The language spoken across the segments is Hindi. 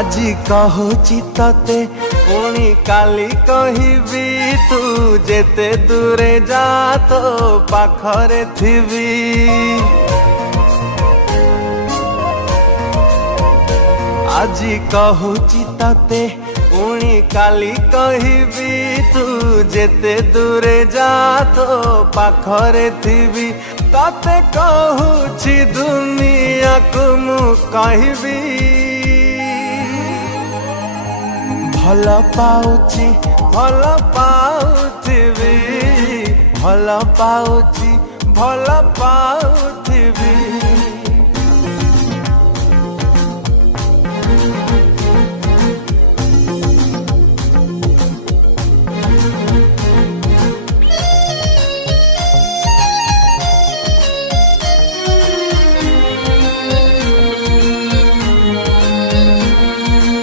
आजी कहूची तते पुणी काली कहबी तू जेते दूरे जा तो पाखरे थिबी। आजी कहूची तते पुणी काली कहबी तू जेते दूरे जा तो पाखरे थिबी। तते कहूची दुनिया को मु कहबी भल पाउची भल पाउथिबी भल पाउची भल पाउथिबी।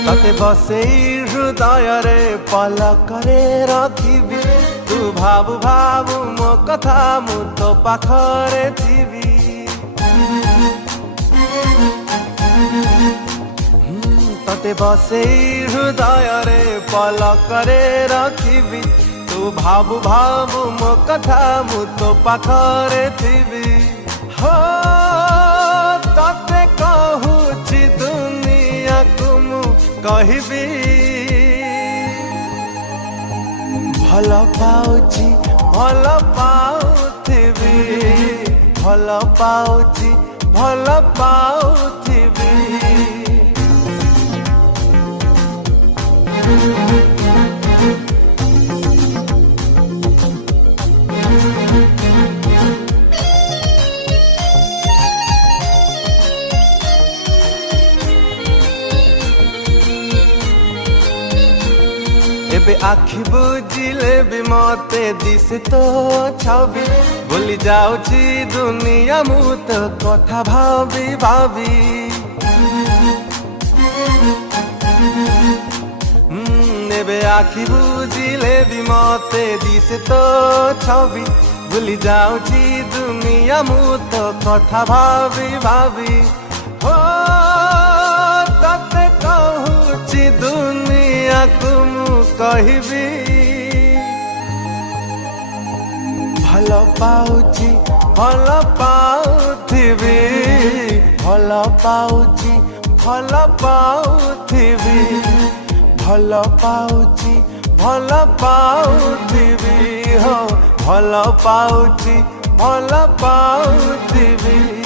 तते बसेई हृदय रे पलकरे रखिबी तू भाबु भाबु मो कथा मु तो पाखरे थिबी। तते बसेई हृदय रे पलकरे रखिबी तू भाबु भाबु मो कथा मु तो पाखरे थिबी। हो तते कहूची दुनिया को मु कहबी भल पाउची भल पाउथिबी भल पाउची भल पाउथिबी। एबे आखि बुझिले भी मते दिसे तो छवि भूली जाउची दुनिया मु तो कथा भाबी भाबी। एबे आखि बुझिले भी मते दिसे तो छवि भूली जाउची दुनिया मु तो कथा भाबी भाबी। हो तते कहूची दुनिया को कहबी भल पाउची भल पाउथिबी भल पाउची भल पाउथिबी भल पाउची भल पाउथिबी हो भल पाउची भल पाउथिबी।